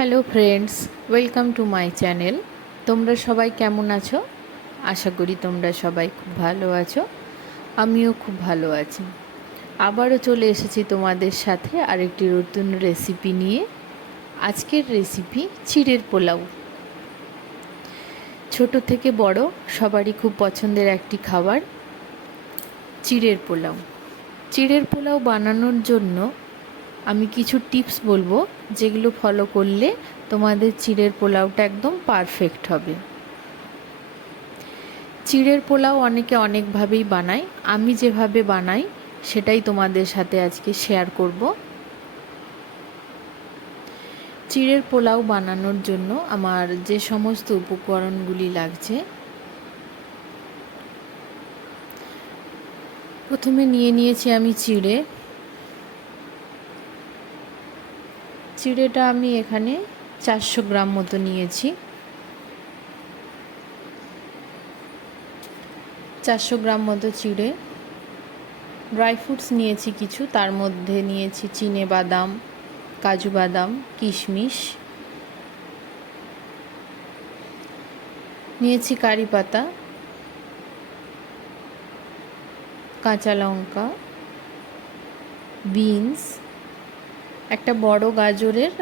Hello friends, welcome to my channel. তোমরা সবাই কেমন আছো? আশা করি তোমরা সবাই খুব ভালো আছো। আমিও খুব ভালো আছি। আবারও চলে এসেছি তোমাদের সাথে আরেকটি নতুন রেসিপি নিয়ে। আজকের রেসিপি চিড়ের পোলাও। ছোট থেকে বড় সবারই খুব পছন্দের একটি খাবার চিড়ের পোলাও। চিড়ের পোলাও বানানোর জন্য আমি কিছু টিপস বলবো, যেগুলো ফলো করলে তোমাদের চিড়ের পোলাওটা একদম পারফেক্ট হবে। চিড়ের পোলাও অনেকে অনেকভাবেই বানায়, আমি যেভাবে বানাই সেটাই তোমাদের সাথে আজকে শেয়ার করব। চিড়ের পোলাও বানানোর জন্য আমার যে সমস্ত উপকরণগুলি লাগছে, প্রথমে নিয়েছি আমি চিড়েটা আমি এখানে 400 গ্রাম মতো নিয়েছি। 400 গ্রাম মতো চিড়ে। ড্রাই ফ্রুটস নিয়েছি কিছু, তার মধ্যে নিয়েছি চিনে বাদাম, কাজু বাদাম, কিশমিশ, নিয়েছি কারি পাতা, কাঁচা লঙ্কা, বিনস, একটা বড় গাজরের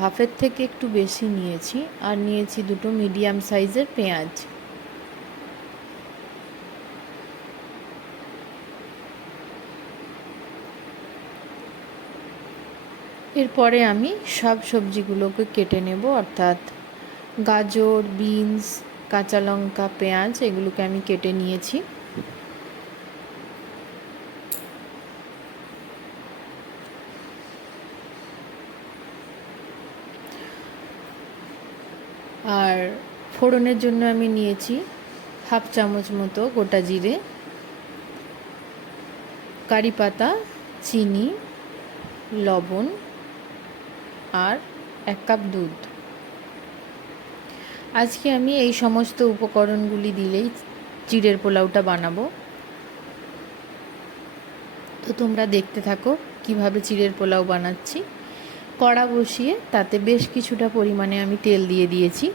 হাফের থেকে একটু বেশি নিয়েছি, আর নিয়েছি দুটো মিডিয়াম সাইজের পেঁয়াজ। এরপরে আমি সব সবজিগুলোকে কেটে নেব, অর্থাৎ গাজর, বিনস, কাঁচা লঙ্কা, পেঁয়াজ এগুলোকে আমি কেটে নিয়েছি। আর ফোড়নের জন্য আমি নিয়েছি হাফ চামচ মতো গোটা জিরে, কারি পাতা, চিনি, লবণ আর 1 কাপ দুধ। আজকে আমি এই সমস্ত উপকরণগুলি দিলেই চিড়ের পোলাওটা বানাবো। তো তোমরা দেখতে থাকো কিভাবে চিড়ের পোলাও বানাচ্ছি। কড়া বসিয়ে তাতে বেশ কিছুটা পরিমাণে আমি তেল দিয়ে দিয়েছি।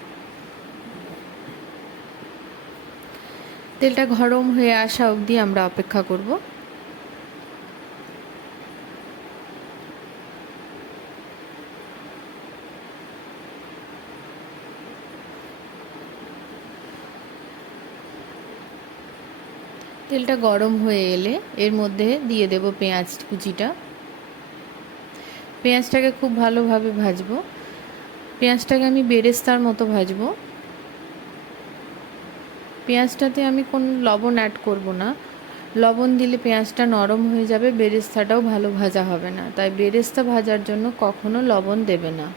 তেলটা গরম হয়ে আসা অবধি আমরা অপেক্ষা করব। তেলটা গরম হয়ে এলে এর মধ্যে দিয়ে দেব পেঁয়াজ কুচিটা। পেঁয়াজটাকে খুব ভালোভাবে ভাজবো। পেঁয়াজটাকে আমি বেরেস্তার মতো ভাজবো। পেঁয়াজটাতে আমি কোনো লবণ অ্যাড করব না। লবণ দিলে পেঁয়াজটা নরম হয়ে যাবে, বেরেস্তাটাও ভালো ভাজা হবে না। তাই বেরেস্তা ভাজার জন্য কখনো লবণ দেবে না।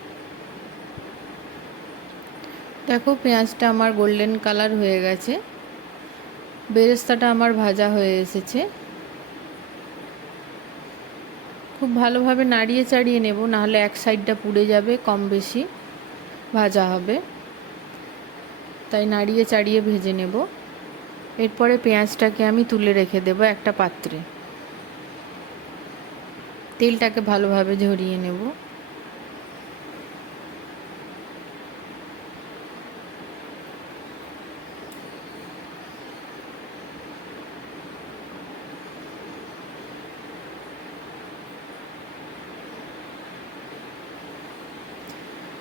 দেখো পেঁয়াজটা আমার গোল্ডেন কালার হয়ে গেছে, বেরেস্তাটা আমার ভাজা হয়ে এসেছে। খুব ভালোভাবে নাড়িয়ে চাড়িয়ে নেব, নাহলে এক সাইডটা পুড়ে যাবে, কম বেশি ভাজা হবে। তাই নাড়িয়ে চাড়িয়ে ভেজে নেব। এরপরে পেঁয়াজটাকে আমি তুলে রেখে দেব একটা পাত্রে। তেলটাকে ভালোভাবে ঝরিয়ে নেব।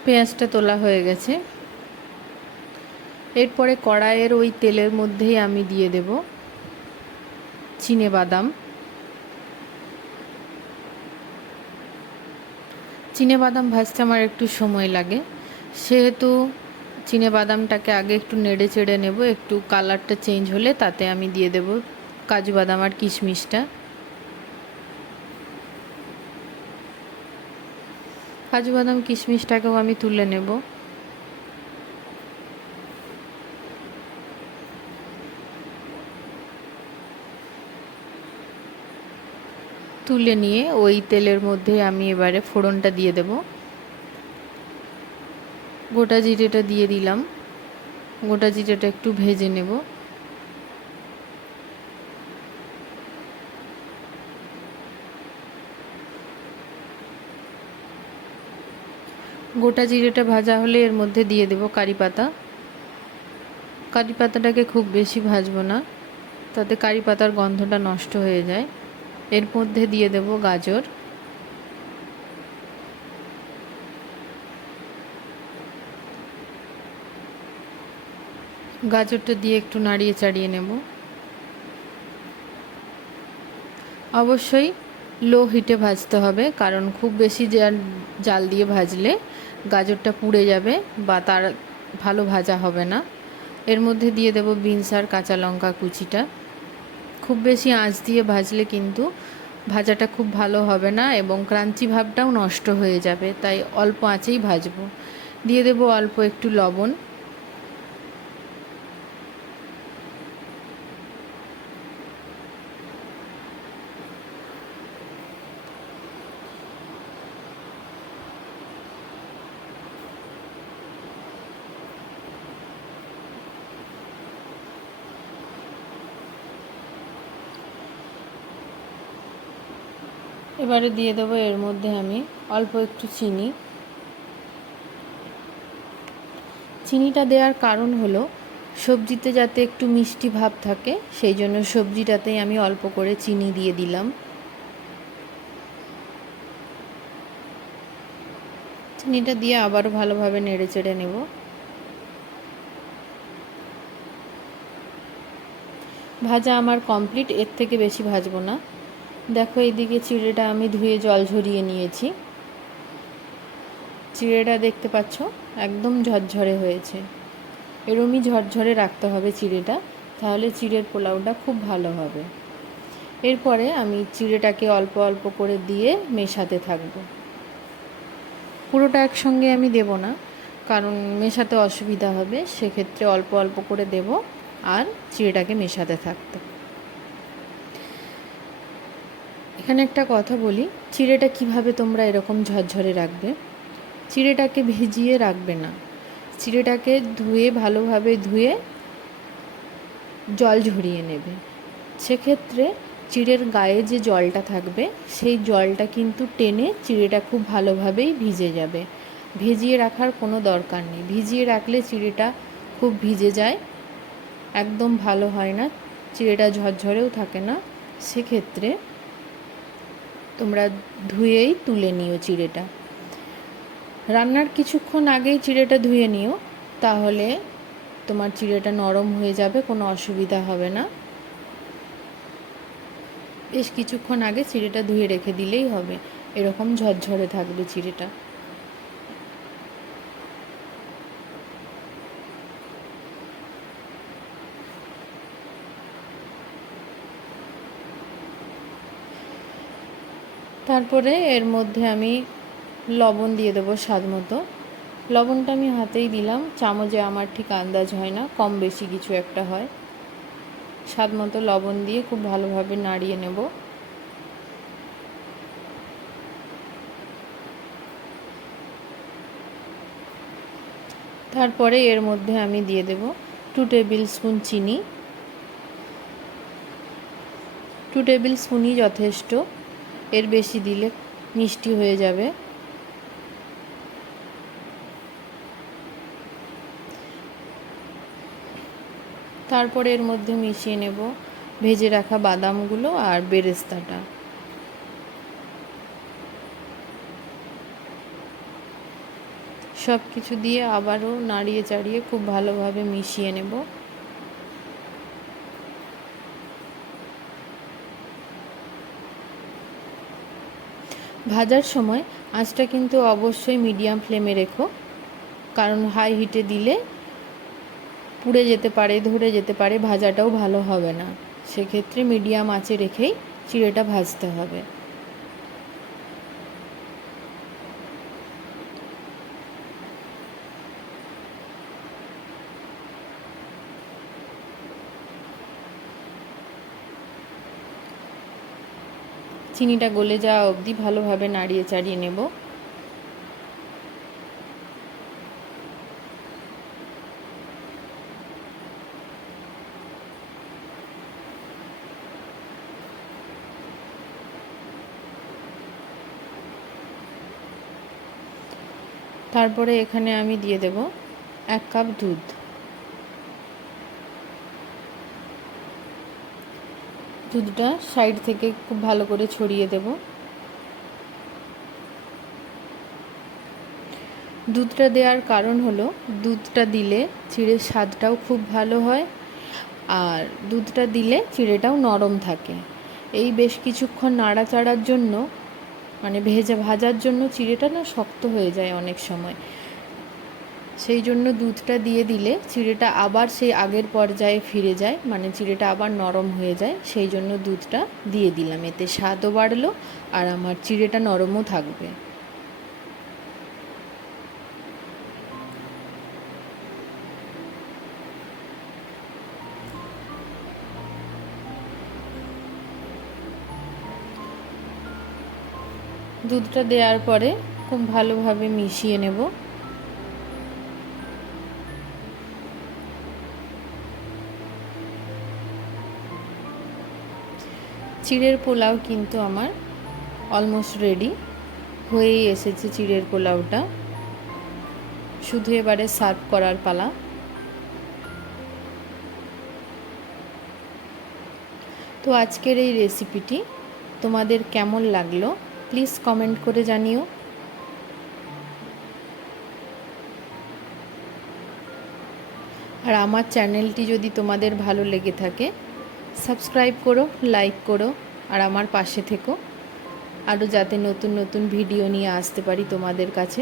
পেঁয়াজটা তোলা হয়ে গেছে। এরপরে কড়াইয়ের ওই তেলের মধ্যেই আমি দিয়ে দেব চিনে বাদাম। চিনে বাদাম ভাজতে আমার একটু সময় লাগে, সেহেতু চিনে বাদামটাকে আগে একটু নেড়ে চেড়ে নেব। একটু কালারটা চেঞ্জ হলে তাতে আমি দিয়ে দেব কাজু বাদাম আর কিশমিশটা। কাজু বাদাম কিশমিশটাকেও আমি তুলে নেব। তুলে নিয়ে ওই তেলের মধ্যে আমি এবারে ফোড়নটা দিয়ে দেব। গোটা জিরেটা দিয়ে দিলাম। গোটা জিরেটা একটু ভেজে নেব। গোটা জিরেটা ভাজা হলে এর মধ্যে দিয়ে দেব কারি পাতা। কারি পাতাটাকে খুব বেশি ভাজবো না, তাতে কারি পাতার গন্ধটা নষ্ট হয়ে যায়। এর মধ্যে দিয়ে দেব গাজর, গাজরটা দিয়ে একটু নাড়িয়ে চাড়িয়ে নেব। অবশ্যই লো হিটে ভাজতে হবে, কারণ খুব বেশি জাল দিয়ে ভাজলে গাজরটা পুড়ে যাবে বা তার ভালো ভাজা হবে না। এর মধ্যে দিয়ে দেব বিনস আর কাঁচা লঙ্কা কুচিটা। খুব বেশি আঁচ দিয়ে ভাজলে কিন্তু ভাজাটা খুব ভালো হবে না এবং ক্রাঞ্চি ভাবটাও নষ্ট হয়ে যাবে, তাই অল্প আঁচেই ভাজবো। দিয়ে দেব অল্প একটু লবণ। এবারে দিয়ে দেবো এর মধ্যে আমি অল্প একটু চিনি। চিনিটা দেওয়ার কারণ হলো সবজিতে যাতে একটু মিষ্টি ভাব থাকে, সেই জন্য সবজিটাতেই আমি অল্প করে চিনি দিয়ে দিলাম। চিনিটা দিয়ে আবারও ভালোভাবে নেড়ে চেড়ে নেব। ভাজা আমার কমপ্লিট, এর থেকে বেশি ভাজবো না। দেখো এইদিকে চিড়েটা আমি ধুয়ে জল ঝরিয়ে নিয়েছি। চিড়েটা দেখতে পাচ্ছ একদম ঝরঝরে হয়েছে। এরমই ঝরঝরে রাখতে হবে চিড়েটা, তাহলে চিড়ের পোলাওটা খুব ভালো হবে। এরপরে আমি চিড়েটাকে অল্প অল্প করে দিয়ে মেশাতে থাকব। পুরোটা একসঙ্গে আমি দেব না, কারণ মেশাতে অসুবিধা হবে, সেক্ষেত্রে অল্প অল্প করে দেব আর চিড়েটাকে মেশাতে থাকতে। এখানে একটা কথা বলি, চিড়েটা কিভাবে তোমরা এরকম ঝরঝরে রাখবে। চিড়েটাকে ভিজিয়ে রাখবে না, চিড়েটাকে ধুয়ে ভালোভাবে ধুয়ে জল ঝরিয়ে নেবে। সেক্ষেত্রে চিড়ের গায়ে যে জলটা থাকবে সেই জলটা কিন্তু টেনে চিড়েটা খুব ভালোভাবেই ভিজে যাবে। ভিজিয়ে রাখার কোনো দরকার নেই, ভিজিয়ে রাখলে চিড়েটা খুব ভিজে যায়, একদম ভালো হয় না, চিড়েটা ঝরঝরেও থাকে না। সেক্ষেত্রে তোমরা ধুয়েই তুলে নিও চিড়েটা। রান্নার কিছুক্ষণ আগেই চিড়েটা ধুয়ে নিও, তাহলে তোমার চিড়েটা নরম হয়ে যাবে, কোনো অসুবিধা হবে না। বেশ কিছুক্ষণ আগে চিড়েটা ধুয়ে রেখে দিলেই হবে, এরকম ঝরঝরে থাকবে চিড়েটা। তারপরে এর মধ্যে আমি লবণ দিয়ে দেবো স্বাদ মতো। লবণটা আমি হাতেই দিলাম, চামচে আমার ঠিক আন্দাজ হয় না, কম বেশি কিছু একটা হয়। স্বাদ মতো লবণ দিয়ে খুব ভালোভাবে নাড়িয়ে নেব। তারপরে এর মধ্যে আমি দিয়ে দেব 2 টেবিল স্পুন চিনি। 2 টেবিল স্পুনই যথেষ্ট, এর বেশি দিলে মিষ্টি হয়ে যাবে। তারপরে এর মধ্যে মিশিয়ে নেব ভেজে রাখা বাদামগুলো আর বেরেস্তাটা। সব কিছু দিয়ে আবারও নাড়িয়ে চাড়িয়ে খুব ভালোভাবে মিশিয়ে নেব। ভাজার সময় আঁচটা কিন্তু অবশ্যই মিডিয়াম ফ্লেমে রেখো, কারণ হাই হিটে দিলে পুড়ে যেতে পারে, ধরে যেতে পারে, ভাজাটাও ভালো হবে না। সেক্ষেত্রে মিডিয়াম আঁচে রেখেই চিড়েটা ভাজতে হবে। চিনিটা গলে যাওয়া অবধি ভালোভাবে নাড়িয়ে চাড়িয়ে নেব। তারপরে এখানে আমি দিয়ে দেব 1 কাপ দুধ। দুধটা সাইড থেকে খুব ভালো করে ছড়িয়ে দেব। দুধটা দেওয়ার কারণ হলো দুধটা দিলে চিড়ের স্বাদটাও খুব ভালো হয়, আর দুধটা দিলে চিড়েটাও নরম থাকে। এই বেশ কিছুক্ষণ নাড়াচাড়ার জন্য, মানে ভাজার জন্য চিড়েটা না শক্ত হয়ে যায় অনেক সময়, সেই জন্য দুধটা দিয়ে দিলে চিড়েটা আবার সেই আগের পর্যায়ে ফিরে যায়, মানে চিড়েটা আবার নরম হয়ে যায়। সেই জন্য দুধটা দিয়ে দিলাম, এতে স্বাদও বাড়লো আর আমার চিড়েটা নরমও থাকবে। দুধটা দেওয়ার পরে খুব ভালোভাবে মিশিয়ে নেব। চিড়ের পোলাও কিন্তু আমার অলমোস্ট রেডি হয়েই এসেছে। চিড়ের পোলাওটা শুধু এবারে সার্ভ করার পালা। তো আজকের এই রেসিপিটি তোমাদের কেমন লাগলো প্লিজ কমেন্ট করে জানিও। আর আমার চ্যানেলটি যদি তোমাদের ভালো লেগে থাকে সাবস্ক্রাইব করো, লাইক করো, আর আমার পাশে থেকো, আরও যাতে নতুন নতুন ভিডিও নিয়ে আসতে পারি তোমাদের কাছে।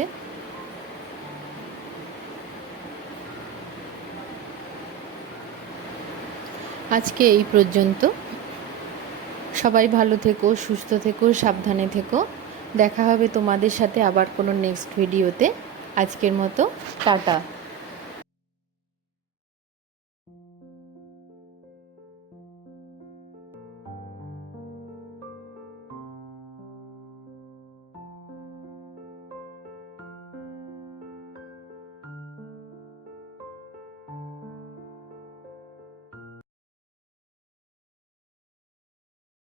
আজকে এই পর্যন্ত। সবাই ভালো থেকো, সুস্থ থেকো, সাবধানে থেকো। দেখা হবে তোমাদের সাথে আবার কোনো নেক্সট ভিডিওতে। আজকের মতো টাটা।